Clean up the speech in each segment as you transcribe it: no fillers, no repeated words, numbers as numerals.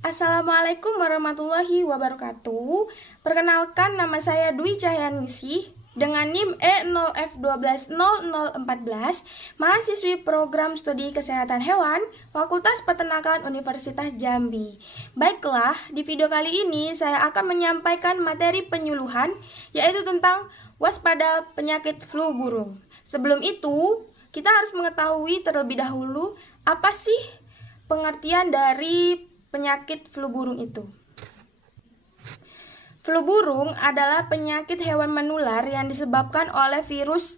Assalamualaikum warahmatullahi wabarakatuh. Perkenalkan, nama saya Dwi Cahyaningsih dengan NIM E0F1200014, mahasiswi program studi kesehatan hewan Fakultas Peternakan Universitas Jambi. Baiklah, di video kali ini saya akan menyampaikan materi penyuluhan, yaitu tentang waspada penyakit flu burung. Sebelum itu, kita harus mengetahui terlebih dahulu apa sih pengertian dari penyakit flu burung itu. Flu burung adalah penyakit hewan menular yang disebabkan oleh virus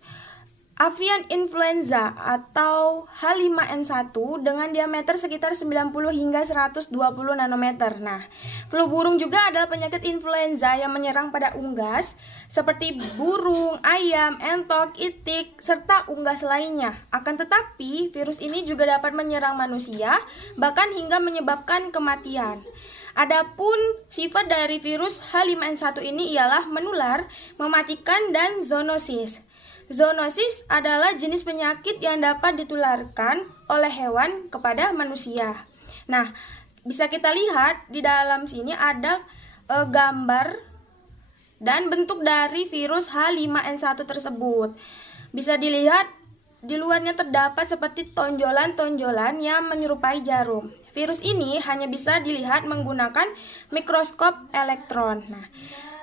avian influenza atau H5N1 dengan diameter sekitar 90 hingga 120 nanometer. Nah, flu burung juga adalah penyakit influenza yang menyerang pada unggas seperti burung, ayam, entok, itik, serta unggas lainnya. Akan tetapi, virus ini juga dapat menyerang manusia, bahkan hingga menyebabkan kematian. Adapun sifat dari virus H5N1 ini ialah menular, mematikan, dan zoonosis. Zoonosis adalah jenis penyakit yang dapat ditularkan oleh hewan kepada manusia. Nah, bisa kita lihat di dalam sini ada gambar dan bentuk dari virus H5N1 tersebut. Bisa dilihat di luarnya terdapat seperti tonjolan-tonjolan yang menyerupai jarum. Virus ini hanya bisa dilihat menggunakan mikroskop elektron. Nah,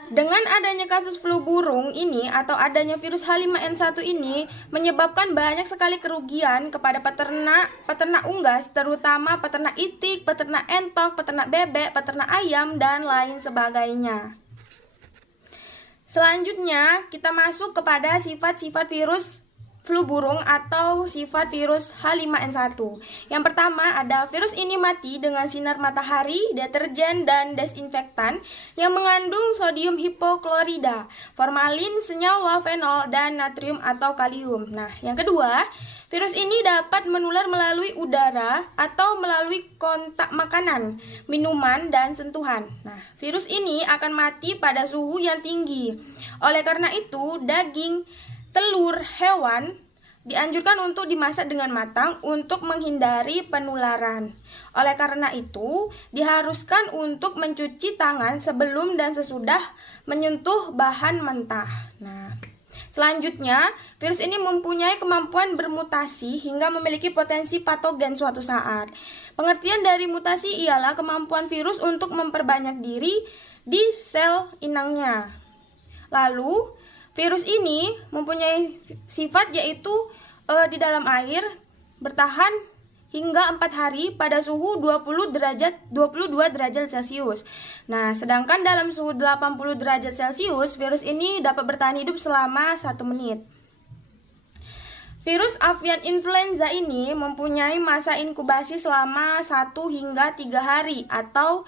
dengan adanya kasus flu burung ini atau adanya virus H5N1 ini menyebabkan banyak sekali kerugian kepada peternak unggas, terutama peternak itik, peternak entok, peternak bebek, peternak ayam, dan lain sebagainya. Selanjutnya, kita masuk kepada sifat-sifat virus flu burung atau sifat virus H5N1. Yang pertama, ada virus ini mati dengan sinar matahari, deterjen, dan desinfektan yang mengandung sodium hipoklorida, formalin, senyawa fenol, dan natrium atau kalium. Nah, yang kedua, virus ini dapat menular melalui udara atau melalui kontak makanan, minuman, dan sentuhan. Nah, virus ini akan mati pada suhu yang tinggi. Oleh karena itu, daging, telur hewan dianjurkan untuk dimasak dengan matang untuk menghindari penularan. Oleh karena itu, diharuskan untuk mencuci tangan sebelum dan sesudah menyentuh bahan mentah. Nah, selanjutnya, virus ini mempunyai kemampuan bermutasi hingga memiliki potensi patogen suatu saat. Pengertian dari mutasi ialah kemampuan virus untuk memperbanyak diri di sel inangnya. Lalu, virus ini mempunyai sifat yaitu di dalam air bertahan hingga 4 hari pada suhu 22 derajat Celcius. Nah, sedangkan dalam suhu 80 derajat Celcius, virus ini dapat bertahan hidup selama 1 menit. Virus avian influenza ini mempunyai masa inkubasi selama 1 hingga 3 hari atau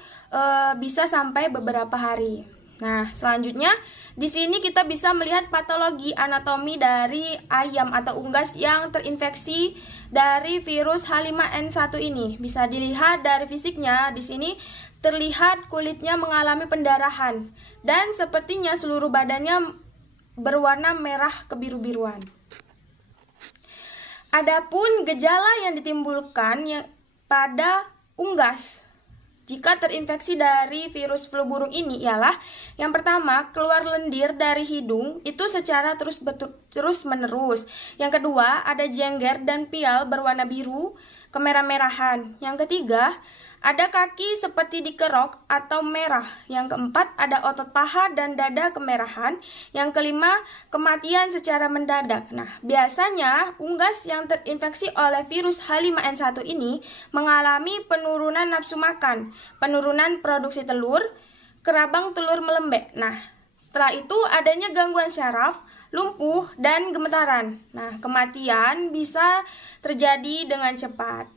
bisa sampai beberapa hari. Nah, selanjutnya di sini kita bisa melihat patologi anatomi dari ayam atau unggas yang terinfeksi dari virus H5N1 ini. Bisa dilihat dari fisiknya, di sini terlihat kulitnya mengalami pendarahan dan sepertinya seluruh badannya berwarna merah kebiru-biruan. Adapun gejala yang ditimbulkan pada unggas jika terinfeksi dari virus flu burung ini ialah yang pertama, keluar lendir dari hidung itu secara terus-menerus. Yang kedua, ada jengger dan pial berwarna biru kemerah-merahan. Yang ketiga, ada kaki seperti dikerok atau merah. Yang keempat, ada otot paha dan dada kemerahan. Yang kelima, kematian secara mendadak. Nah, biasanya unggas yang terinfeksi oleh virus H5N1 ini mengalami penurunan nafsu makan, penurunan produksi telur, kerabang telur melembek. Nah, setelah itu adanya gangguan syaraf, lumpuh, dan gemetaran. Nah, kematian bisa terjadi dengan cepat.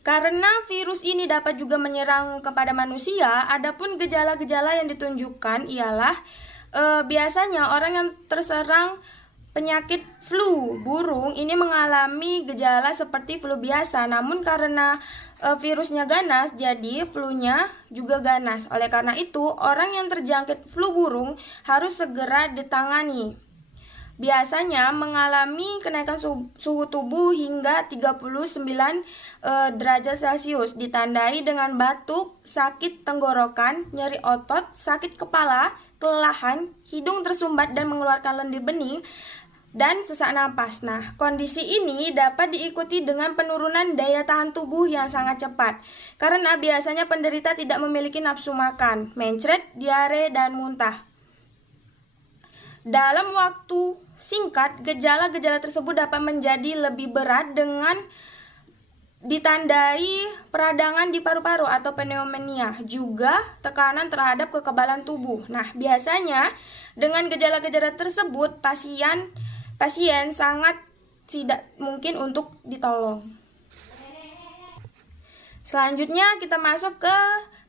Karena virus ini dapat juga menyerang kepada manusia, adapun gejala-gejala yang ditunjukkan ialah biasanya orang yang terserang penyakit flu burung ini mengalami gejala seperti flu biasa, namun karena virusnya ganas, jadi flu-nya juga ganas. Oleh karena itu, orang yang terjangkit flu burung harus segera ditangani. biasanya mengalami kenaikan suhu tubuh hingga 39 derajat Celcius, ditandai dengan batuk, sakit tenggorokan, nyeri otot, sakit kepala, kelelahan, hidung tersumbat dan mengeluarkan lendir bening, dan sesak napas. Nah, kondisi ini dapat diikuti dengan penurunan daya tahan tubuh yang sangat cepat, karena biasanya penderita tidak memiliki nafsu makan, mencret, diare, dan muntah. Dalam waktu singkat, gejala-gejala tersebut dapat menjadi lebih berat dengan ditandai peradangan di paru-paru atau pneumonia, juga tekanan terhadap kekebalan tubuh. Nah, biasanya dengan gejala-gejala tersebut pasien sangat tidak mungkin untuk ditolong. Selanjutnya kita masuk ke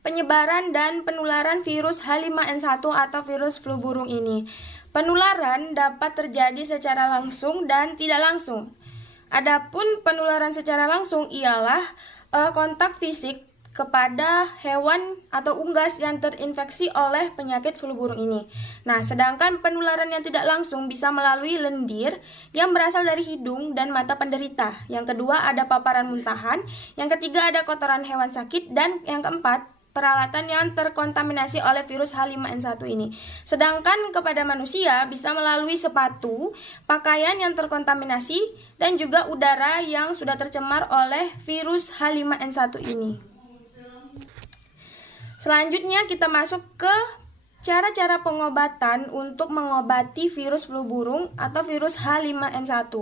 penyebaran dan penularan virus H5N1 atau virus flu burung ini. Penularan dapat terjadi secara langsung dan tidak langsung. Adapun penularan secara langsung ialah kontak fisik kepada hewan atau unggas yang terinfeksi oleh penyakit flu burung ini. Nah, sedangkan penularan yang tidak langsung bisa melalui lendir yang berasal dari hidung dan mata penderita. Yang kedua ada paparan muntahan, yang ketiga ada kotoran hewan sakit, dan yang keempat peralatan yang terkontaminasi oleh virus H5N1 ini. Sedangkan kepada manusia bisa melalui sepatu, pakaian yang terkontaminasi, dan juga udara yang sudah tercemar oleh virus H5N1 ini. Selanjutnya kita masuk ke cara-cara pengobatan untuk mengobati virus flu burung atau virus H5N1.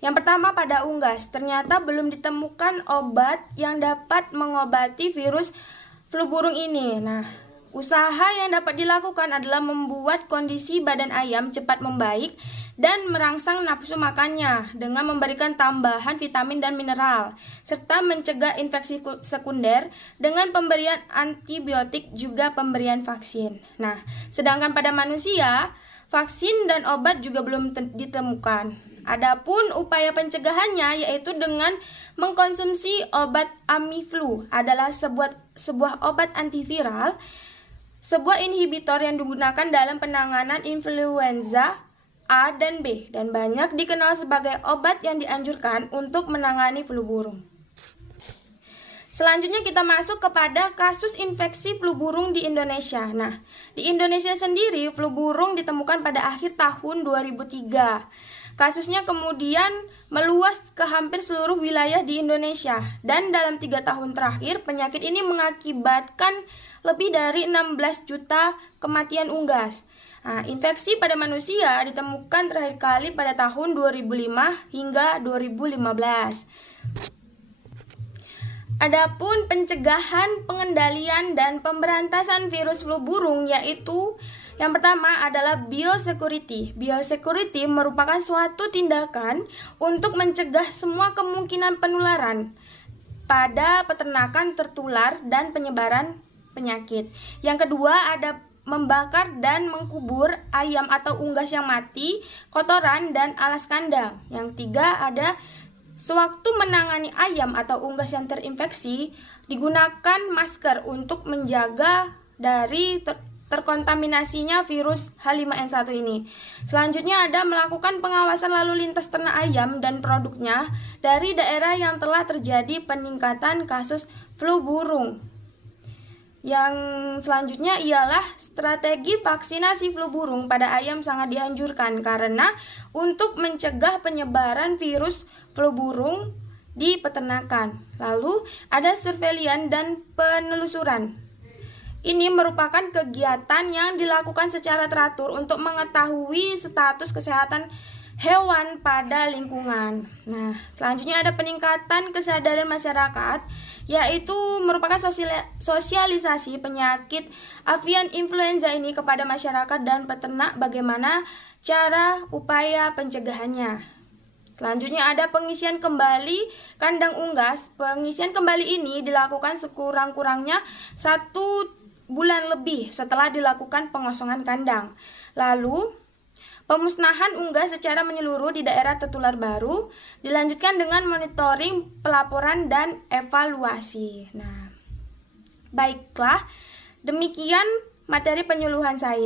Yang pertama pada unggas, ternyata belum ditemukan obat yang dapat mengobati virus flu burung ini. Nah, usaha yang dapat dilakukan adalah membuat kondisi badan ayam cepat membaik dan merangsang nafsu makannya dengan memberikan tambahan vitamin dan mineral, serta mencegah infeksi sekunder dengan pemberian antibiotik juga pemberian vaksin. Nah, sedangkan pada manusia, vaksin dan obat juga belum ditemukan. Adapun upaya pencegahannya yaitu dengan mengkonsumsi obat Amiflu, adalah sebuah obat antiviral, sebuah inhibitor yang digunakan dalam penanganan influenza A dan B, dan banyak dikenal sebagai obat yang dianjurkan untuk menangani flu burung. Selanjutnya kita masuk kepada kasus infeksi flu burung di Indonesia. Nah, di Indonesia sendiri flu burung ditemukan pada akhir tahun 2003. Kasusnya kemudian meluas ke hampir seluruh wilayah di Indonesia, dan dalam 3 tahun terakhir penyakit ini mengakibatkan lebih dari 16 juta kematian unggas. Nah, infeksi pada manusia ditemukan terakhir kali pada tahun 2005 hingga 2015. Adapun pencegahan, pengendalian, dan pemberantasan virus flu burung yaitu yang pertama adalah biosecurity. Biosecurity merupakan suatu tindakan untuk mencegah semua kemungkinan penularan pada peternakan tertular dan penyebaran penyakit. Yang kedua ada membakar dan mengkubur ayam atau unggas yang mati, kotoran, dan alas kandang. Yang tiga ada sewaktu menangani ayam atau unggas yang terinfeksi, digunakan masker untuk menjaga dari terkontaminasinya virus H5N1 ini. Selanjutnya ada melakukan pengawasan lalu lintas ternak ayam dan produknya dari daerah yang telah terjadi peningkatan kasus flu burung. Yang selanjutnya ialah strategi vaksinasi flu burung pada ayam sangat dianjurkan karena untuk mencegah penyebaran virus flu burung di peternakan. Lalu ada surveillance dan penelusuran. Ini merupakan kegiatan yang dilakukan secara teratur untuk mengetahui status kesehatan hewan pada lingkungan. Nah, selanjutnya ada peningkatan kesadaran masyarakat, yaitu merupakan sosialisasi penyakit avian influenza ini kepada masyarakat dan peternak, bagaimana cara upaya pencegahannya. Selanjutnya ada pengisian kembali kandang unggas. Pengisian kembali ini dilakukan sekurang-kurangnya 1 bulan lebih setelah dilakukan pengosongan kandang. Lalu, pemusnahan unggas secara menyeluruh di daerah tertular baru dilanjutkan dengan monitoring, pelaporan, dan evaluasi. Nah, baiklah, demikian materi penyuluhan saya.